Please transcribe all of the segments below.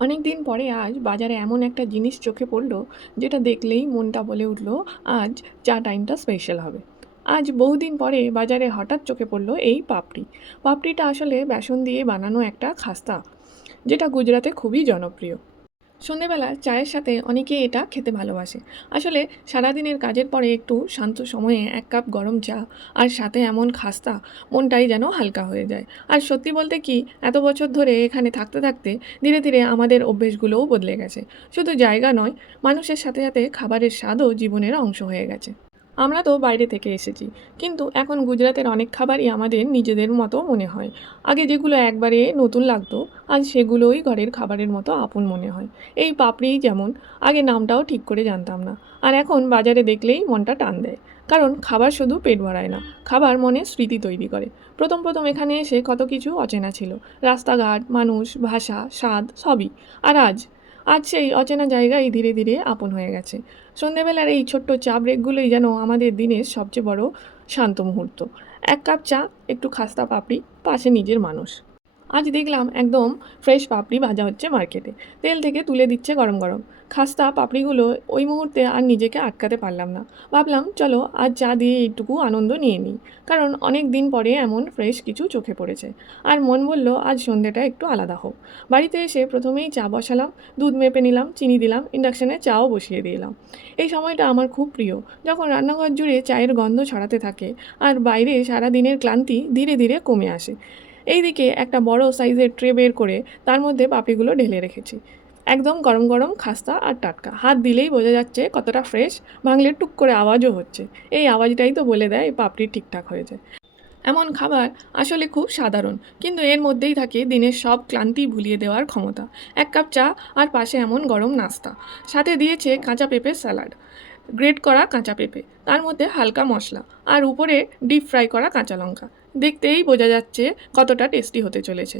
অনেক দিন পরে আজ বাজারে এমন একটা জিনিস চোখে পড়লো, যেটা দেখলেই মনটা বলে উঠলো আজ চা টাইমটা স্পেশাল হবে। আজ বহুদিন পরে বাজারে হঠাৎ চোখে পড়লো এই পাপড়ি। পাপড়িটা আসলে বেসন দিয়ে বানানো একটা খাস্তা, যেটা গুজরাতে খুবই জনপ্রিয়। সন্ধেবেলা চায়ের সাথে অনেকেই এটা খেতে ভালোবাসে। আসলে সারাদিনের কাজের পরে একটু শান্ত সময়ে এক কাপ গরম চা আর সাথে এমন খাস্তা, মনটাই যেন হালকা হয়ে যায়। আর সত্যি বলতে কি, এত বছর ধরে এখানে থাকতে থাকতে ধীরে ধীরে আমাদের অভ্যেসগুলোও বদলে গেছে। শুধু জায়গা নয়, মানুষের সাথে সাথে খাবারের স্বাদও জীবনের অংশ হয়ে গেছে। আমরা তো বাইরে থেকে এসেছি, কিন্তু এখন গুজরাতের অনেক খাবারই আমাদের নিজেদের মতো মনে হয়। আগে যেগুলো একবারে নতুন লাগতো, আজ সেগুলোই ঘরের খাবারের মতো আপন মনে হয়। এই পাপড়ি যেমন, আগে নামটাও ঠিক করে জানতাম না, আর এখন বাজারে দেখলেই মনটা টান দেয়। কারণ খাবার শুধু পেট ভরায় না, খাবার মনে স্মৃতি তৈরি করে। প্রথম প্রথম এখানে এসে কত কিছু অচেনা ছিল, রাস্তাঘাট, মানুষ, ভাষা, স্বাদ সবই। আর আজ আজ সেই অচেনা জায়গায় ধীরে ধীরে আপন হয়ে গেছে। সন্ধেবেলার এই ছোট্ট চা ব্রেকগুলোই যেন আমাদের দিনের সবচেয়ে বড় শান্ত মুহূর্ত। এক কাপ চা, একটু খাস্তা পাপড়ি, পাশে নিজের মানুষ। আজ দেখলাম একদম ফ্রেশ পাপড়ি ভাজা হচ্ছে মার্কেটে, তেল থেকে তুলে দিচ্ছে গরম গরম। খাস্তা পাপড়িগুলো ওই মুহূর্তে আর নিজেকে আটকাতে পারলাম না। ভাবলাম চলো আজ চা দিয়ে এইটুকু আনন্দ নিয়ে নিই, কারণ অনেক দিন পরে এমন ফ্রেশ কিছু চোখে পড়েছে। আর মন বলল আজ সন্ধ্যেটা একটু আলাদা হোক। বাড়িতে এসে প্রথমেই চা বসালাম, দুধ মেপে নিলাম, চিনি দিলাম, ইন্ডাকশানে চাও বসিয়ে দিলাম। এই সময়টা আমার খুব প্রিয়, যখন রান্নাঘর জুড়ে চায়ের গন্ধ ছড়াতে থাকে আর বাইরে সারা দিনের ক্লান্তি ধীরে ধীরে কমে আসে। এইদিকে একটা বড় সাইজের ট্রে বের করে তার মধ্যে পাপড়িগুলো ঢেলে রেখেছি। একদম গরম গরম খাস্তা আর টাটকা, হাত দিলেই বোঝা যাচ্ছে কতটা ফ্রেশ। ভাঙলে টুক করে আওয়াজও হচ্ছে। এই আওয়াজটাই তো বলে দেয় পাপড়ি ঠিকঠাক হয়েছে। এমন খাবার আসলে খুব সাধারণ, কিন্তু এর মধ্যেই থাকে দিনের সব ক্লান্তি ভুলিয়ে দেওয়ার ক্ষমতা। এক কাপ চা আর পাশে এমন গরম নাস্তা, সাথে দিয়েছে কাঁচা পেঁপের স্যালাড, গ্রেট করা কাঁচা পেঁপে, তার মধ্যে হালকা মশলা, আর উপরে ডিপ ফ্রাই করা কাঁচা লঙ্কা। দেখতেই বোঝা যাচ্ছে কতটা টেস্টি হতে চলেছে।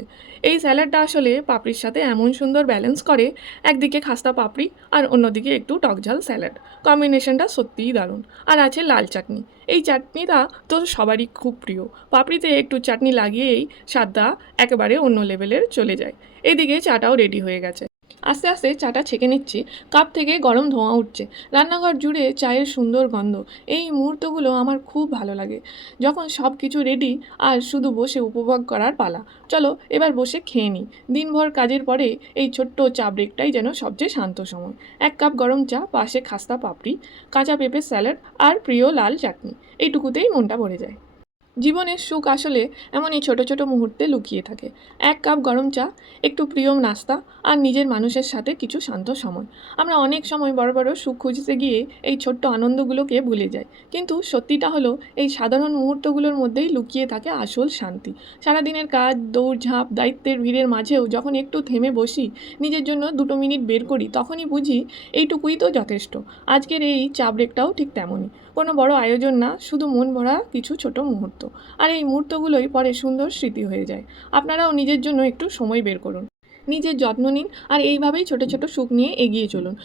এই স্যালাডটা আসলে পাপড়ির সাথে এমন সুন্দর ব্যালেন্স করে, একদিকে খাস্তা পাপড়ি আর অন্যদিকে একটু টকঝাল স্যালাড। কম্বিনেশনটা সত্যিই দারুণ। আর আছে লাল চাটনি। এই চাটনিটা তো সবারই খুব প্রিয়। পাপড়িতে একটু চাটনি লাগিয়েই স্বাদটা একেবারে অন্য লেভেলের চলে যায়। এদিকে চাটাও রেডি হয়ে গেছে। আস্তে আস্তে চাটা ছেঁকে নিচ্ছি, কাপ থেকে গরম ধোঁয়া উঠছে, রান্নাঘর জুড়ে চায়ের সুন্দর গন্ধ। এই মুহূর্তগুলো আমার খুব ভালো লাগে, যখন সব কিছু রেডি আর শুধু বসে উপভোগ করার পালা। চলো এবার বসে খেয়ে নিই। দিনভর কাজের পরে এই ছোট্ট চা ব্রেকটাই যেন সবচেয়ে শান্ত সময়। এক কাপ গরম চা, পাশে খাস্তা পাপড়ি, কাঁচা পেঁপের স্যালাড আর প্রিয় লাল চাটনি, এইটুকুতেই মনটা ভরে যায়। জীবনের সুখ আসলে এমনই ছোট ছোট মুহূর্তে লুকিয়ে থাকে। এক কাপ গরম চা, একটু প্রিয় নাস্তা, আর নিজের মানুষের সাথে কিছু শান্ত সময়। আমরা অনেক সময় বড় বড় সুখ খুঁজতে গিয়ে এই ছোট্ট আনন্দগুলোকে ভুলে যাই, কিন্তু সত্যিটা হলো এই সাধারণ মুহূর্তগুলোর মধ্যেই লুকিয়ে থাকে আসল শান্তি। সারাদিনের কাজ, দৌড়ঝাঁপ, দায়িত্বের ভিড়ের মাঝেও যখন একটু থেমে বসি, নিজের জন্য 2 মিনিট বের করি, তখনই বুঝি এইটুকুই তো যথেষ্ট। আজকের এই চা ব্রেকটাও ঠিক তেমনই। কোনো বড় আয়োজন না, শুধু মন ভরা কিছু ছোট মুহূর্ত। আর এই মুহূর্তগুলোই পরে সুন্দর স্মৃতি হয়ে যায়। আপনারাও নিজের জন্য একটু সময় বের করুন, নিজের যত্ন নিন, আর এইভাবেই ছোট ছোট সুখ নিয়ে এগিয়ে চলুন।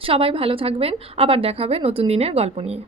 সবাই ভালো থাকবেন। আবার দেখাবে নতুন দিনের গল্প নিয়ে।